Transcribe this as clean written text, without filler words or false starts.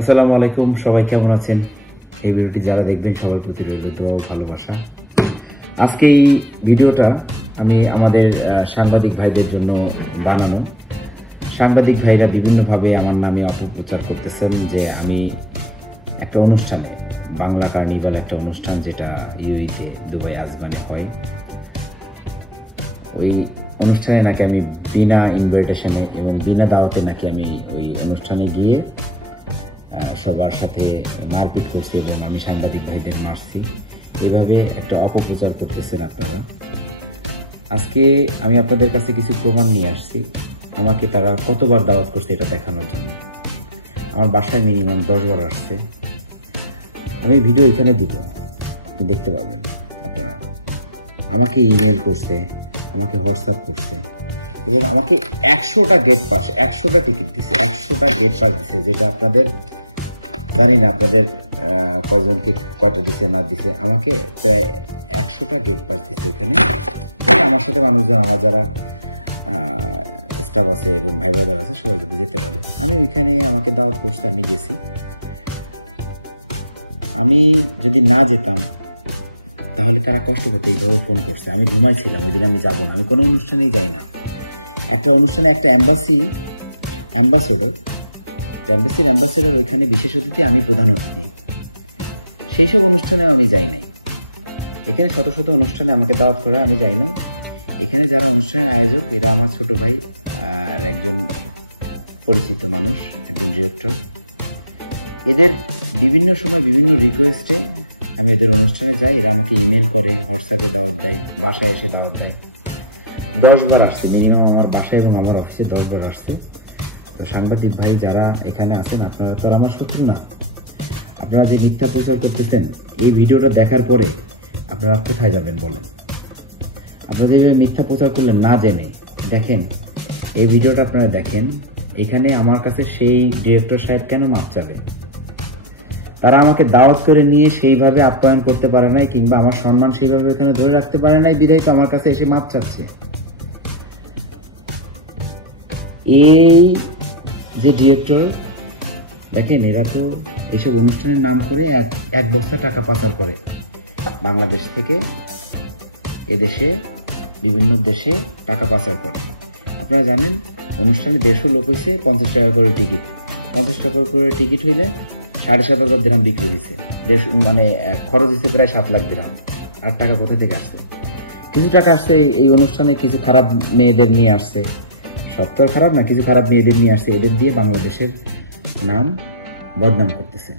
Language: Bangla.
আসসালামু আলাইকুম, সবাই কেমন আছেন? এই ভিডিওটি যারা দেখবেন সবার প্রতি রইল দোয়া ও ভালোবাসা। আজকে এই ভিডিওটা আমি আমাদের সাংবাদিক ভাইদের জন্য বানানো। সাংবাদিক ভাইরা বিভিন্নভাবে আমার নামে অপপ্রচার করতেছেন যে আমি একটা অনুষ্ঠানে, বাংলা কার্নিভাল একটা অনুষ্ঠান যেটা ইউএইতে দুবাই আজমানে হয়, ওই অনুষ্ঠানে নাকি আমি বিনা ইনভাইটেশনে এবং বিনা দাওয়াতে নাকি আমি ওই অনুষ্ঠানে গিয়ে সবার সাথে মারপিট করছি এবং আমি সাংবাদিক ভাইদের মারছি। এভাবে একটা অপপ্রচার করতেছেন আপনারা। আজকে আমি আপনাদের কাছে কিছু প্রমাণ নিয়ে আসছি। আমাকে তারা কতবার দাওয়াত করছে এটা দেখানোর জন্য। আমার বাসায় মিনিমাম 10 বার আসছে। আমি ভিডিও এখানে দিব, আপনি দেখতে পারবেন আপনারা। আমাকে ইমেল করছে, আমাকে হোয়াটসঅ্যাপ করছে এবং আমাকে 100টা গেট পাস, 100টা টিকিট দিছে, 100টা গেট পাস দিছে, যেটা আপনাদের জানি না আপনাদের কয়জনকে কয়টা দিছে না দিছে। আমাকে প্রায় 100টা গেট পাস দিছে এখানে, যেটা আমার সাথে মানুষজন, আমার যারা স্টাফ আছে এবং ভাই ব্রাদার আছে সবাই যদি যেতে পারে। আমি ওইখানে আমাকে দাওয়াত করতে আমি গেছি। আমি যদি না যেতাম তাহলে তারা কষ্ট করতে এইভাবে ফোন করছে। আমি ঘুমাইছিলাম ওই দিন, আমি যাবো না, আমি কোনো অনুষ্ঠানেই যাই না। একটা অনুষ্ঠানে একটা অ্যাম্বাসেডর ওইখানে বিশেষ অতিথি, আমি প্রধান অতিথি। সেই সব অনুষ্ঠানেও আমি যাই নাই। এখানে শত শত অনুষ্ঠানে আমাকে দাওয়াত করা, আমি যাই নাই। এখানে যারা অনুষ্ঠানের আয়োজক এরা আমার ছোট ভাই আর একজন পরিচিত মানুষ, একজন ডিরেক্টর। এদের বিভিন্ন সময় বিভিন্ন রিকোয়েস্টে আমি এদের অনুষ্ঠানে যাই। এরা আমাকে ইমেল করে, হোয়াটসঅ্যাপে দাওয়াত দেয়, বাসায় এসে দাওয়াত দেয়। 10 বার আসছে মিনিমাম, আমার বাসায় এবং আমার অফিসে 10 বার আসছে। তো সাংবাদিক ভাই যারা এখানে আছেন, আপনারা তো আর আমার শত্রু না। আপনারা যে মিথ্যা প্রচার করতেছেন, এই ভিডিওটা দেখার পরে আপনারা কোথায় যাবেন বলেন? আপনারা যেভাবে মিথ্যা প্রচার করলেন না জেনে, দেখেন এই ভিডিওটা আপনারা দেখেন। এখানে আমার কাছে সেই ডিরেক্টর সাহেব কেন মাপ চাবে? তারা আমাকে দাওয়াত করে নিয়ে সেইভাবে আপ্যায়ন করতে পারে নাই, কিংবা আমার সম্মান সেইভাবে এখানে ধরে রাখতে পারে নাই, বিধায় তো আমার কাছে এসে মাপ চাচ্ছে। এই যে ডিরেক্টর, দেখেন এরা তো এইসব অনুষ্ঠানের নাম করে এক বস্তা টাকা পাচার করে বাংলাদেশ থেকে এদেশে, বিভিন্ন দেশে টাকা পাচার করে। আপনারা জানেন অনুষ্ঠানে 150 লোক হয়েছে, 50 টাকা করে টিকিট। 50 টাকা করে টিকিট হইলে 7,500 দিরহাম বিক্রি হয়েছে। মানে খরচ হয়েছে প্রায় 7 লাখ দিরহাম। আর টাকা কোথা থেকে আসছে? কিছু টাকা আসছে এই অনুষ্ঠানে, কিছু খারাপ মেয়েদের নিয়ে আসছে। সব তো খারাপ না, কিছু খারাপ মেয়েদের নিয়ে আসছে। এদের দিয়ে বাংলাদেশের নাম বদনাম করতেছে।